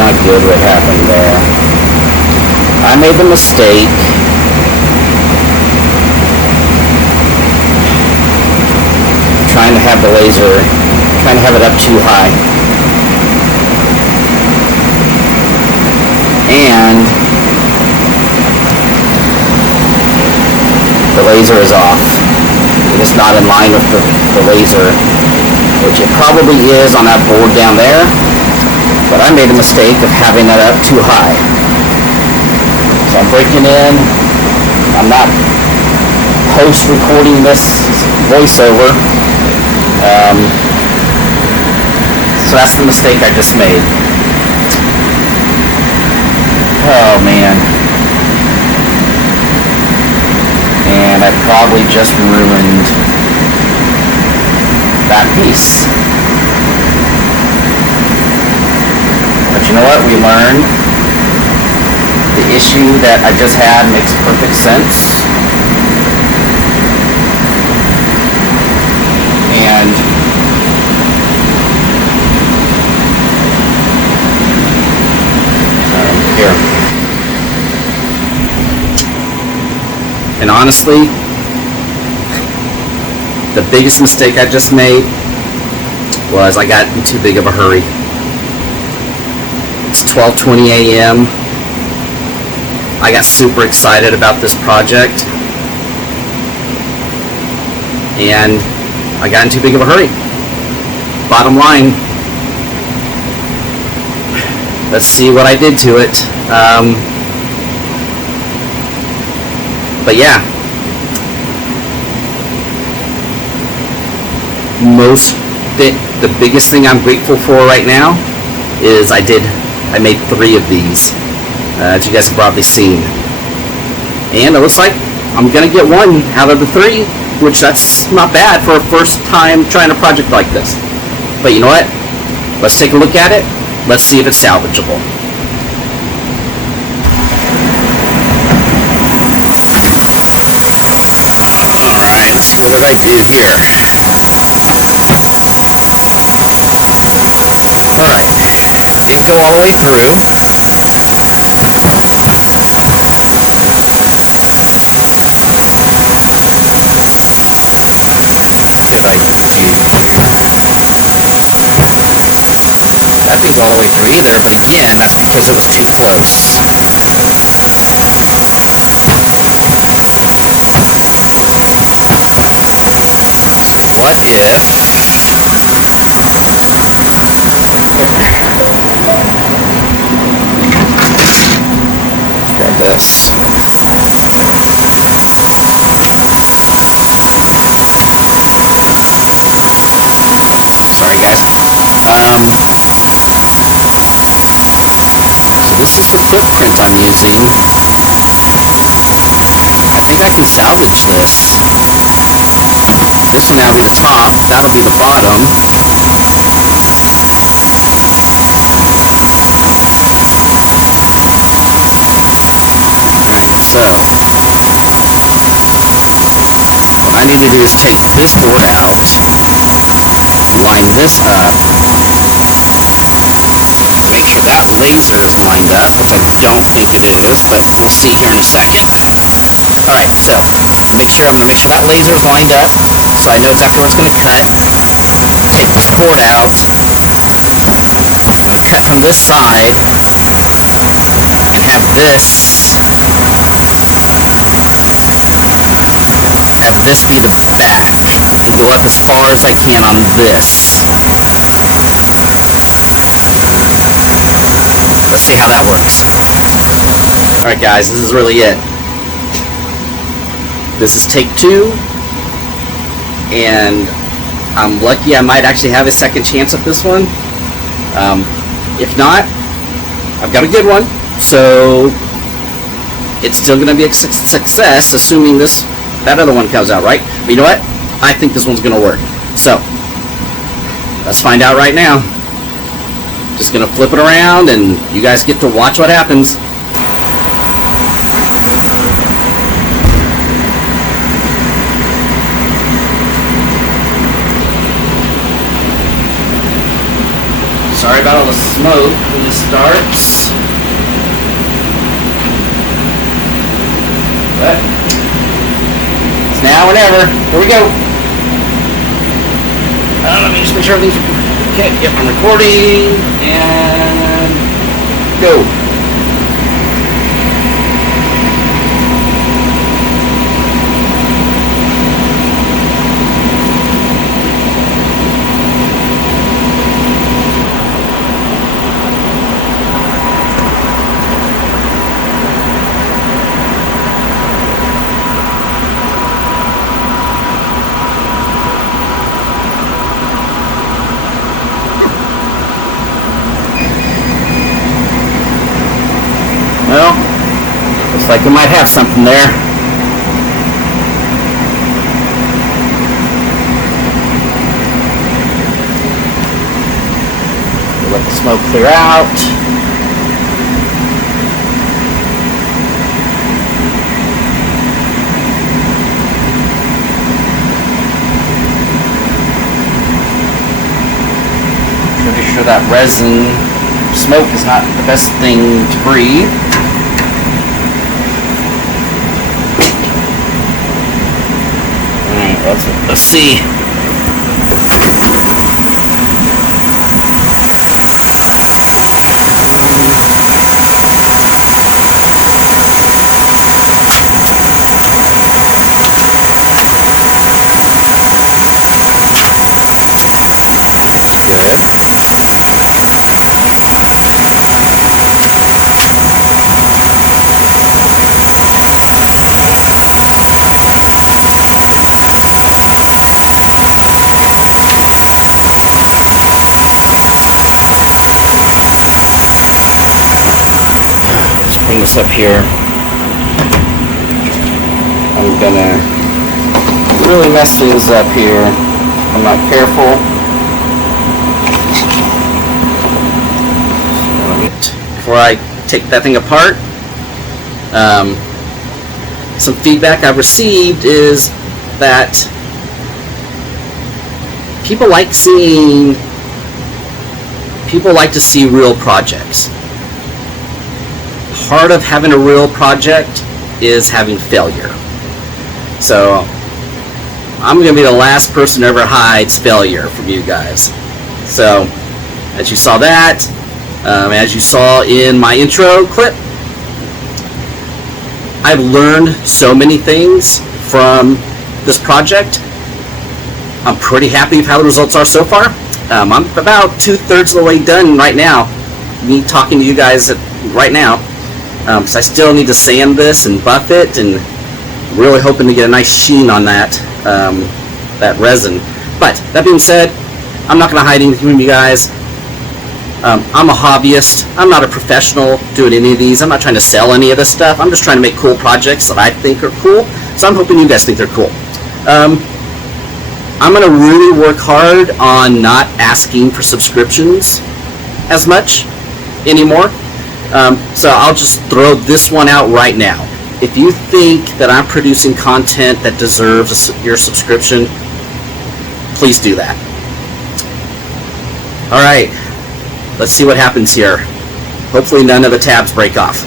not good what happened there. I made the mistake trying to have the laser, trying to have it up too high. And the laser is off. It is not in line with the laser, which it probably is on that board down there, but I made a mistake of having it up too high. So I'm breaking in. I'm not post-recording this voiceover. So that's the mistake I just made. Oh man. And I probably just ruined that piece. But you know what? We learned. The issue that I just had makes perfect sense. And here. And honestly, the biggest mistake I just made was I got in too big of a hurry. It's 12:20 a.m. I got super excited about this project, and I got in too big of a hurry. Bottom line, let's see what I did to it. But yeah, the biggest thing I'm grateful for right now is I made 3 of these, as you guys have probably seen. And it looks like I'm gonna get 1 out of the 3, which that's not bad for a first time trying a project like this. But you know what? Let's take a look at it. Let's see if it's salvageable. Alright, let's see what did I do here. Alright, didn't go all the way through. That didn't go all the way through either, but again, that's because it was too close. What if... Let's grab this. Sorry guys. This is the footprint I'm using. I think I can salvage this. This one now will be the top, that'll be the bottom. Alright, so what I need to do is take this board out, line this up, make sure that laser is lined up, which I don't think it is, but we'll see here in a second. Alright, so I'm gonna make sure that laser is lined up, so I know exactly where it's going to cut. Take this board out. I'm going to cut from this side and have this be the back and go up as far as I can on this. Let's see how that works. Alright guys, this is really it. This is take 2, and I'm lucky I might actually have a second chance at this one. If not, I've got a good one, so it's still going to be a success, assuming that other one comes out right. But you know what? I think this one's going to work. So, let's find out right now. Just going to flip it around, and you guys get to watch what happens. Sorry about all the smoke when this starts. But it's now or never. Here we go. Let me just make sure everything's okay. Yep, I'm recording and go. Well, looks like we might have something there. We'll let the smoke clear out. Pretty sure that resin smoke is not the best thing to breathe. Let's see. Bring this up here. I'm gonna really mess things up here if I'm not careful. Before I take that thing apart, some feedback I've received is that people like to see real projects. Part of having a real project is having failure. So I'm going to be the last person who ever hides failure from you guys. So as you saw that, as you saw in my intro clip, I've learned so many things from this project. I'm pretty happy with how the results are so far. I'm about 2/3 of the way done right now, me talking to you guys right now. So I still need to sand this and buff it, and really hoping to get a nice sheen on that that resin. But that being said, I'm not going to hide anything from you guys. I'm a hobbyist. I'm not a professional doing any of these. I'm not trying to sell any of this stuff. I'm just trying to make cool projects that I think are cool. So I'm hoping you guys think they're cool. I'm going to really work hard on not asking for subscriptions as much anymore. So I'll just throw this one out right now. If you think that I'm producing content that deserves your subscription, please do that. Alright, let's see what happens here. Hopefully none of the tabs break off.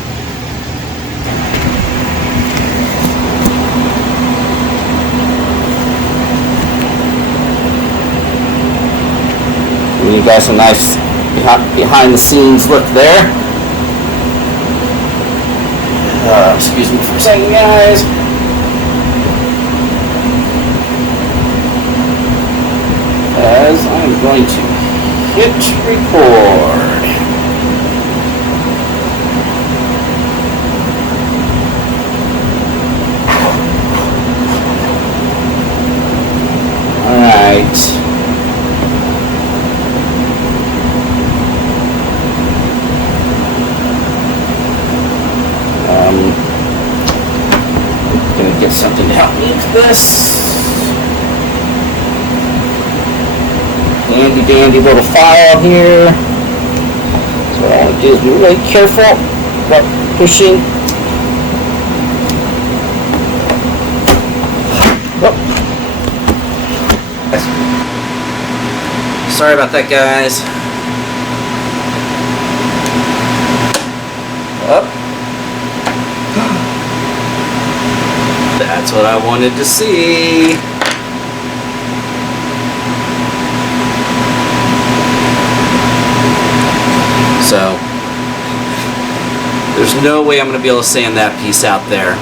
Give you guys a nice behind the scenes look there. Excuse me for a second, guys. As I'm going to hit record. All right. Gonna get something to help me with this. Handy dandy little file here. So what I want to do is be really careful about pushing. Oh. Sorry about that, guys. Up. That's what I wanted to see. So, there's no way I'm going to be able to sand that piece out there.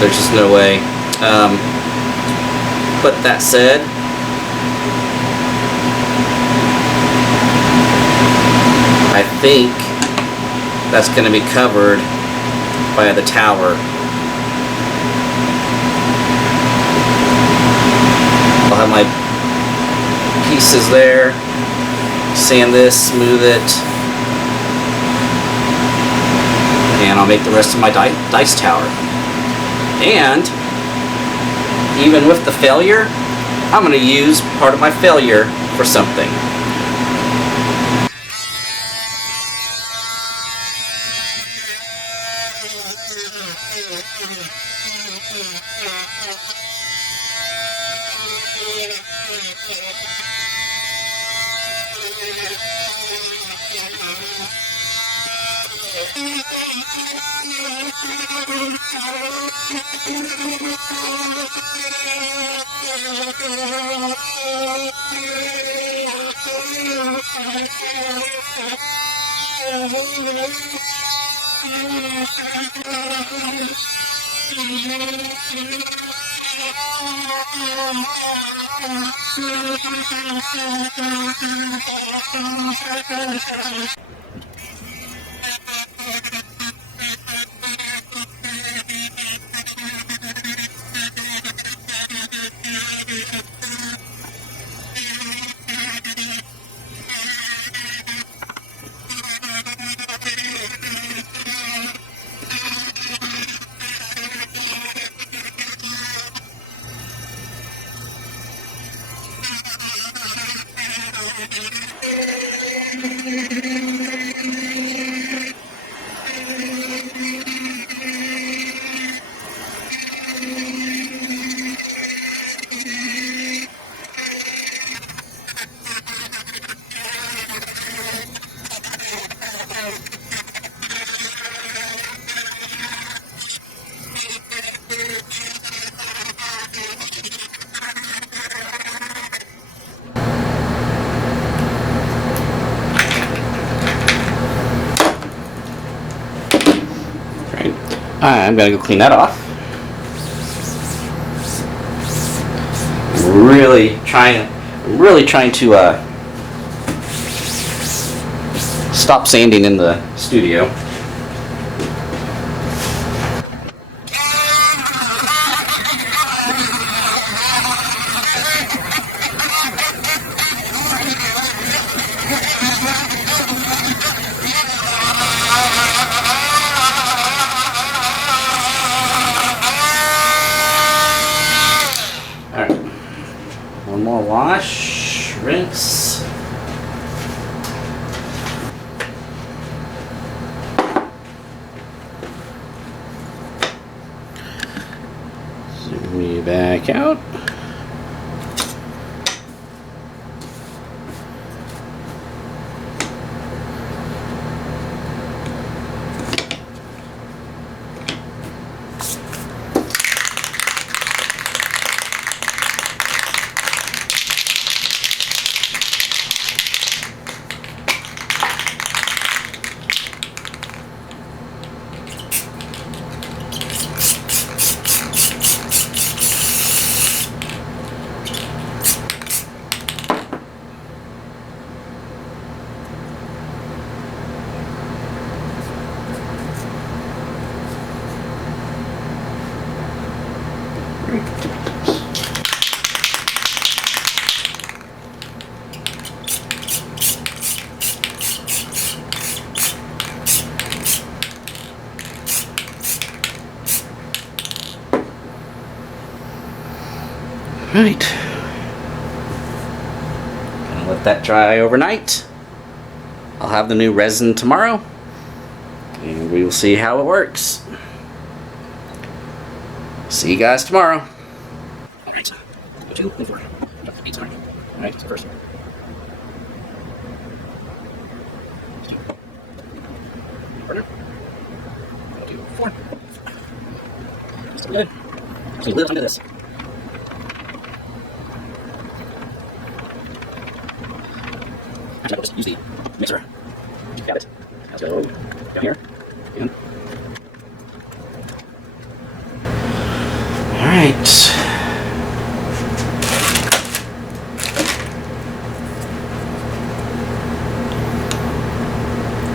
There's just no way. But that said, I think that's going to be covered by the tower. I'll have my pieces there, sand this, smooth it, and I'll make the rest of my dicetower. And even with the failure, I'm going to use part of my failure for something. I'm gonna go clean that off. I'm really trying to stop sanding in the studio. One more wash, rinse. Zoom me back out. Right. Gonna let that dry overnight. I'll have the new resin tomorrow, and we will see how it works. See you guys tomorrow. Alright, go to the floor. Alright, first. burner. I'll do 4. Still good. So live under this. Actually, I'll just use the mixer. Got it. Let's go down here. Again. Alright.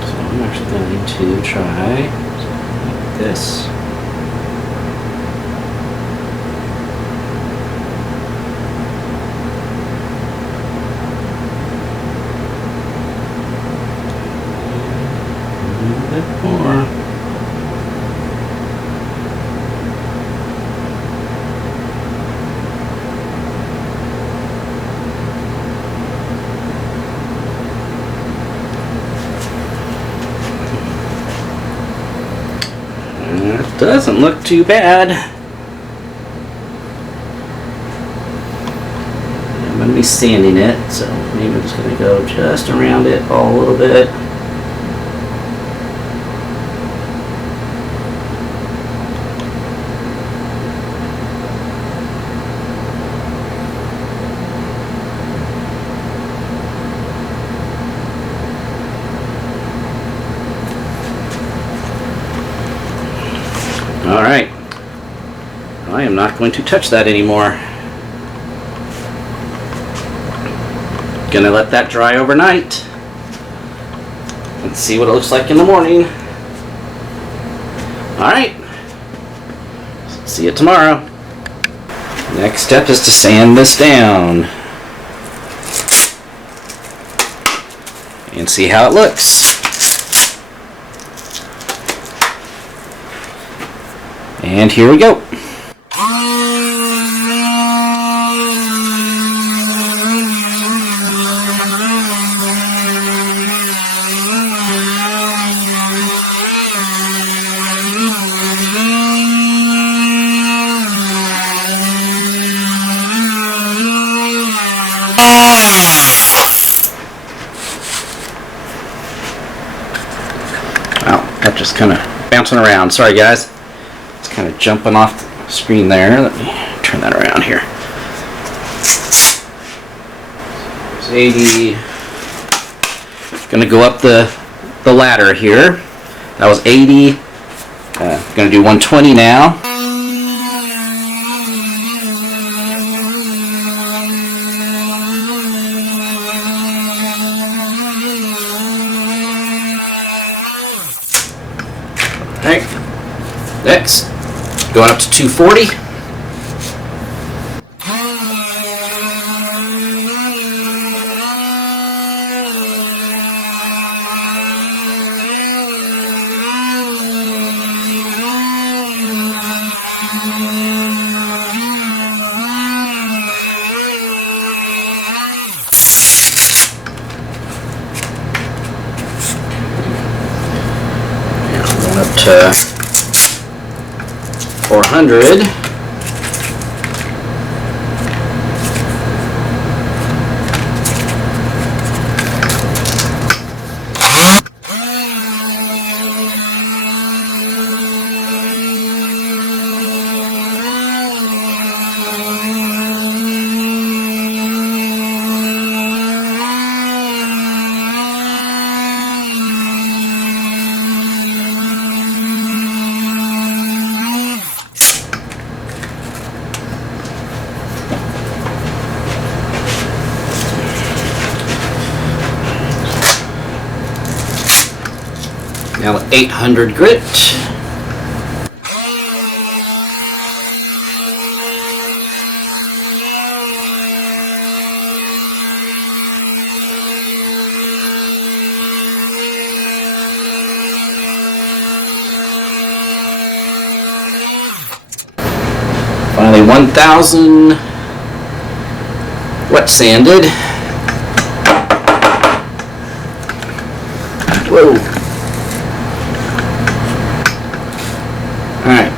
So I'm actually going to try this. A little bit more. That doesn't look too bad. I'm going to be sanding it, so maybe I'm just going to go just around it all a little bit. Alright, I am not going to touch that anymore. Gonna let that dry overnight. Let's see what it looks like in the morning. Alright, see you tomorrow. Next step is to sand this down and see how it looks. And here we go. Wow, that just kind of bouncing around. Sorry guys. Kind of jumping off the screen there. Let me turn that around here. There's 80. Gonna go up the ladder here. That was 80. Gonna do 120 now. Alright. Next. Going up to 240. Now going up to 400. Now 800 grit. Finally 1000 wet sanded. Whoa. Alright.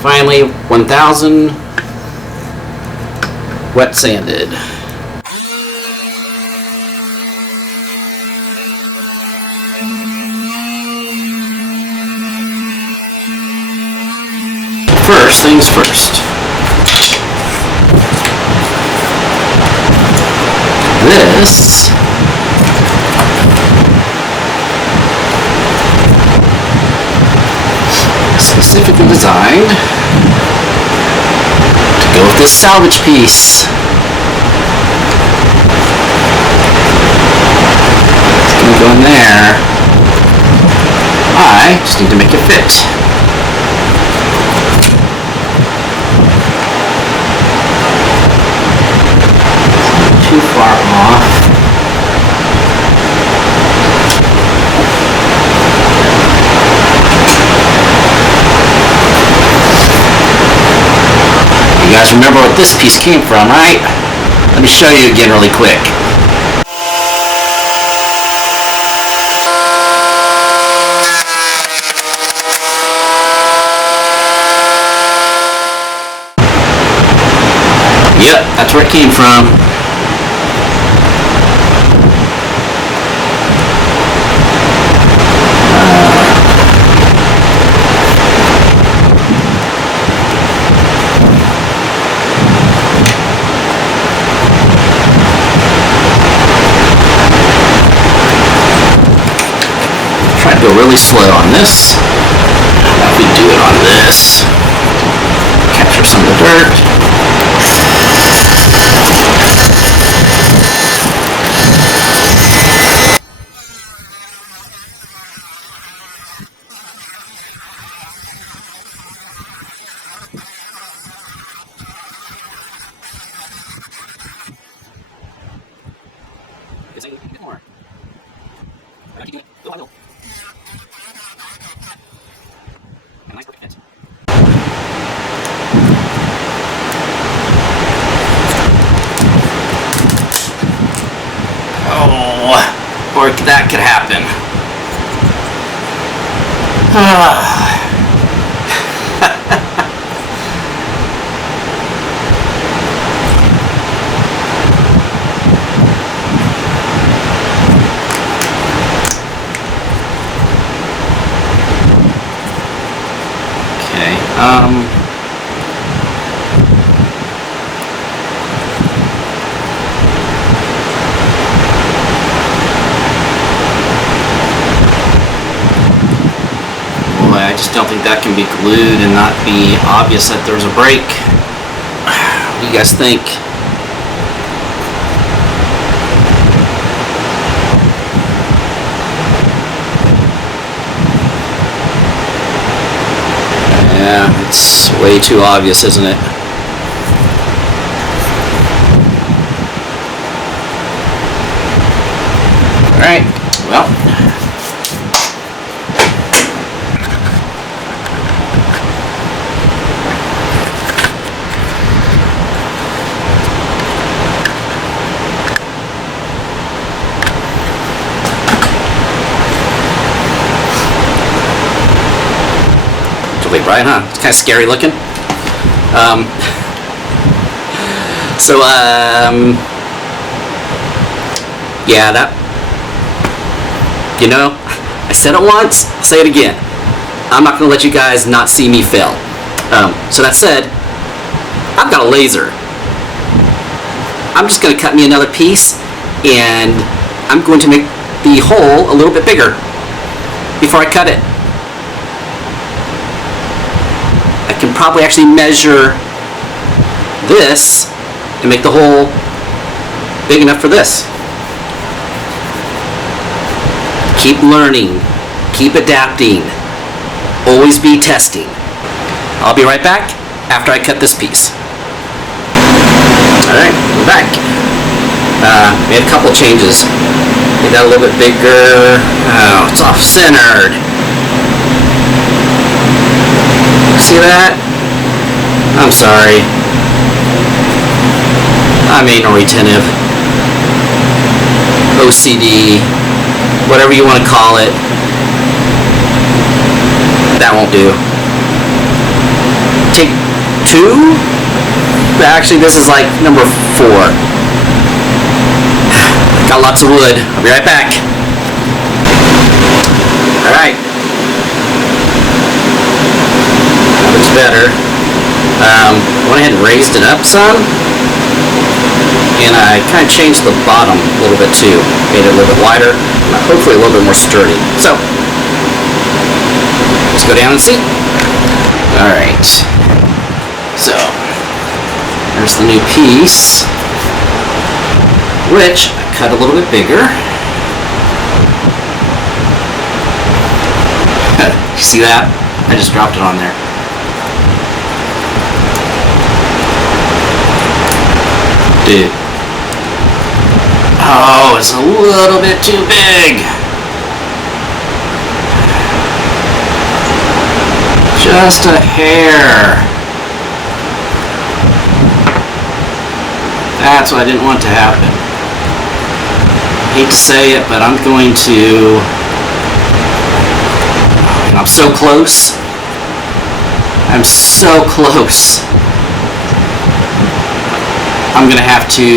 Finally 1000 wet sanded. first things first. This specifically designed to go with this salvage piece. It's going to go in there. I just need to make it fit. Too far off. You guys remember what this piece came from, right? Let me show you again really quick. Yep, that's where it came from. Try to go really slow on this. Now if we do it on this, capture some of the dirt. Or that could happen. Okay. I just don't think that can be glued and not be obvious that there's a break. What do you guys think? Yeah, it's way too obvious, isn't it? Alright, well. Right, huh? It's kind of scary looking. Yeah, that, you know, I said it once, I'll say it again. I'm not going to let you guys not see me fail. So that said, I've got a laser. I'm just going to cut me another piece, and I'm going to make the hole a little bit bigger before I cut it. I can probably actually measure this and make the hole big enough for this. Keep learning, keep adapting, always be testing. I'll be right back after I cut this piece. Alright, we're back. Made a couple changes. Made that a little bit bigger. Oh, it's off-centered. See that? I'm sorry. I'm anal retentive. OCD. Whatever you want to call it. That won't do. Take 2? Actually, this is like number 4. Got lots of wood. I'll be right back. Alright. That looks better. Went ahead and raised it up some, and I kind of changed the bottom a little bit too. Made it a little bit wider, and hopefully a little bit more sturdy. So, let's go down and see. Alright, so, there's the new piece, which I cut a little bit bigger. You see that? I just dropped it on there. Dude. Oh, it's a little bit too big. Just a hair. That's what I didn't want to happen. I hate to say it, but I'm going to... I'm so close. I'm so close. I'm gonna have to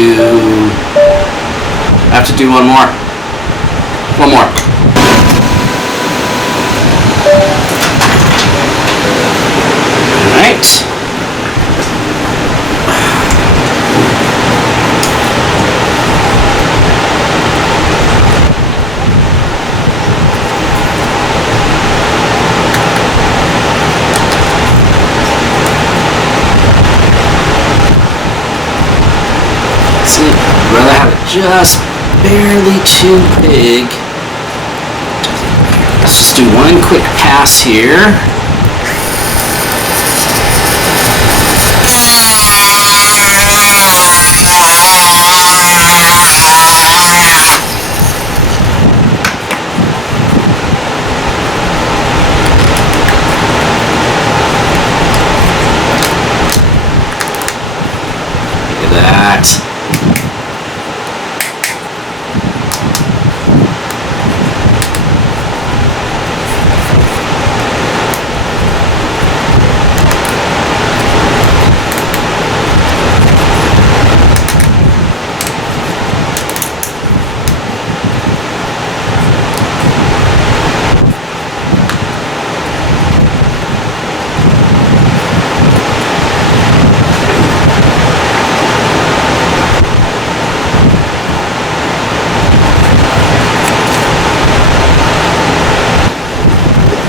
do one more. One more. All right. I'd rather have it just barely too big. Let's just do one quick pass here. Look at that.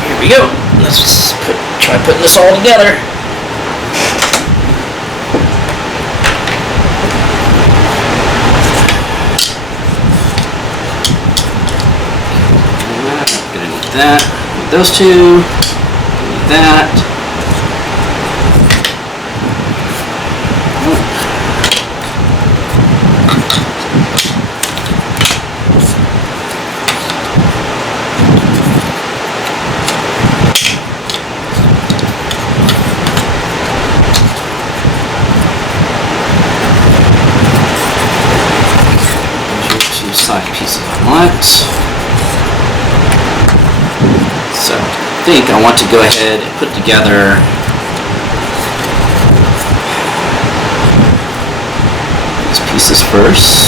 Here we go. Let's just try putting this all together. Gonna need that. Need those two. Need that. Piece of what? So I think I want to go ahead and put together these pieces first.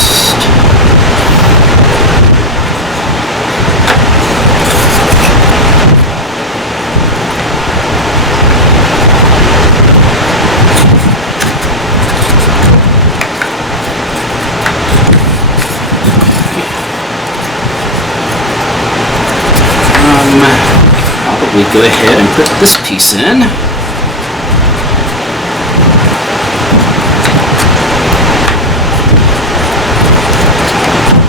We go ahead and put this piece in.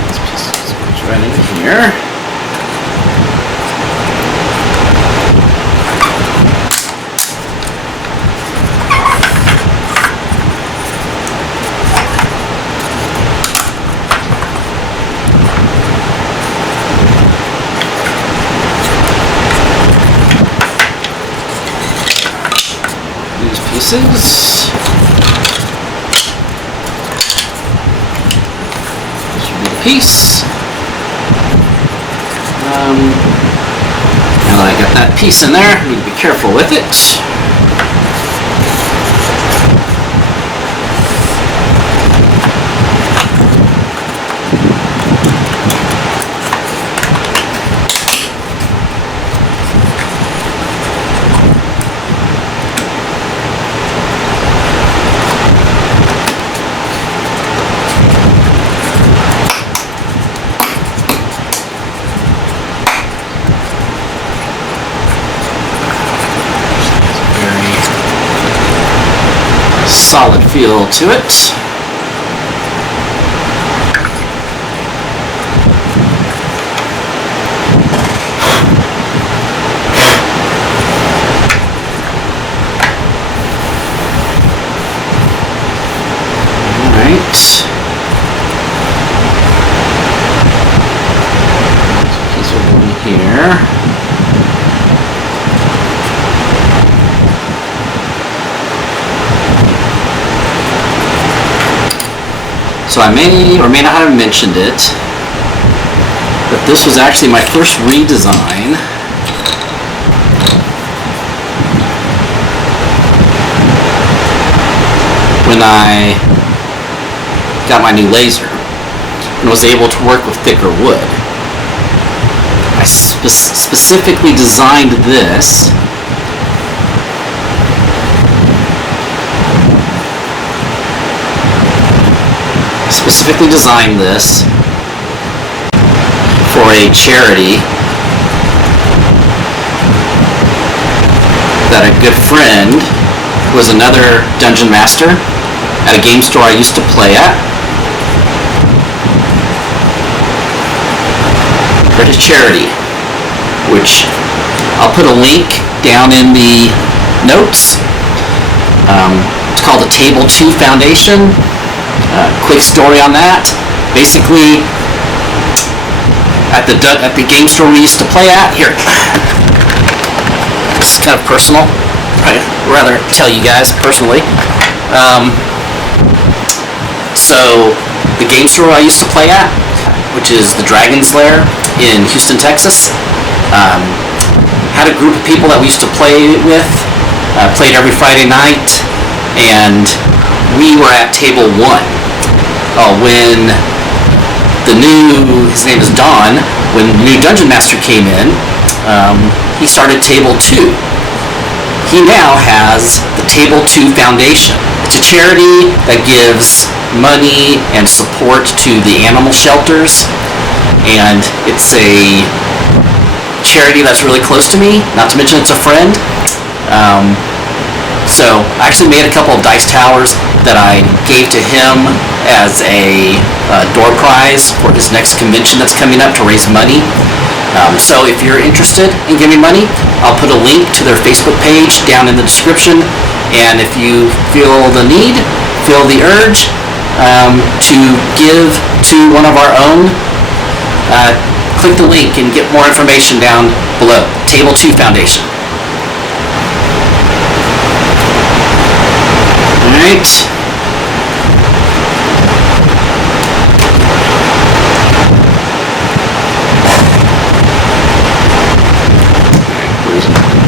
This piece goes right in here. Pieces. This should be the piece. Now that I got that piece in there, I need to be careful with it. solid feel to it. Alright. Piece over here. So I may or may not have mentioned it, but this was actually my first redesign. When I got my new laser and was able to work with thicker wood. I specifically designed this for a charity that a good friend who was another dungeon master at a game store I used to play at. For his charity, which I'll put a link down in the notes. It's called the Table 2 Foundation. Quick story on that. Basically, at the game store we used to play at, here, this is kind of personal. I'd rather tell you guys personally. So, the game store I used to play at, which is the Dragon's Lair in Houston, Texas, had a group of people that we used to play with, played every Friday night, and we were at table 1. When his name is Don, when the new Dungeon Master came in, he started table 2. He now has the Table 2 Foundation. It's a charity that gives money and support to the animal shelters, and it's a charity that's really close to me, not to mention it's a friend. So I actually made a couple of dice towers that I gave to him as a door prize for his next convention that's coming up to raise money. So if you're interested in giving money, I'll put a link to their Facebook page down in the description, and if you feel the need, feel the urge to give to one of our own, click the link and get more information down below. Table 2 Foundation. Alright.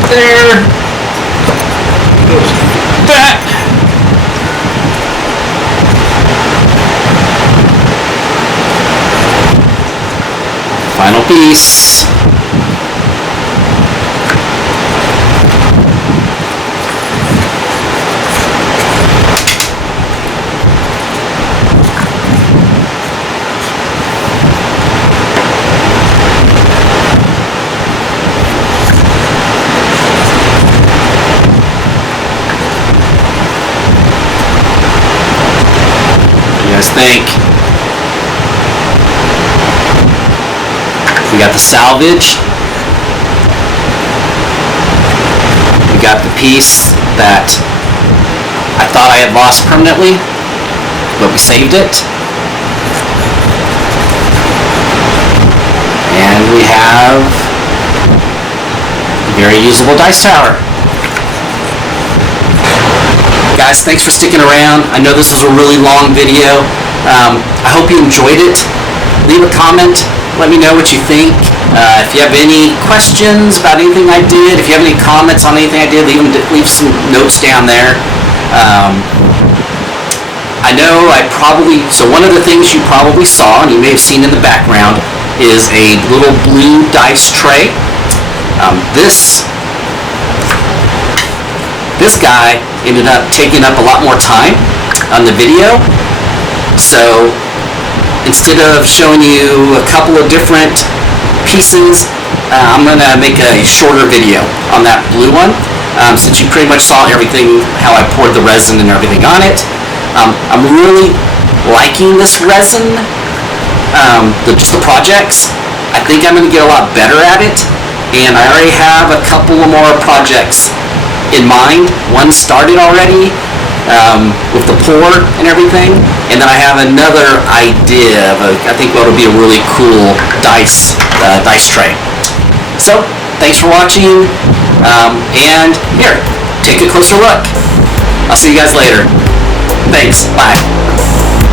There. Goes that. Final piece. Think we got the salvage, we got the piece that I thought I had lost permanently, but we saved it, and we have a very usable dice tower. Guys, thanks for sticking around. I know this was a really long video. I hope you enjoyed it. Leave a comment. Let me know what you think. If you have any questions about anything I did, if you have any comments on anything I did, leave some notes down there. I know so one of the things you probably saw, and you may have seen in the background, is a little blue dice tray. This guy ended up taking up a lot more time on the video. So instead of showing you a couple of different pieces, I'm going to make a shorter video on that blue one. since you pretty much saw everything, how I poured the resin and everything on it. I'm really liking this resin, just the projects. I think I'm going to get a lot better at it, and I already have a couple of more projects in mind. One started already with the pour and everything, and then I have another idea of I think what will be a really cool dice tray. So thanks for watching, and here, take a closer look. I'll see you guys later. Thanks, bye.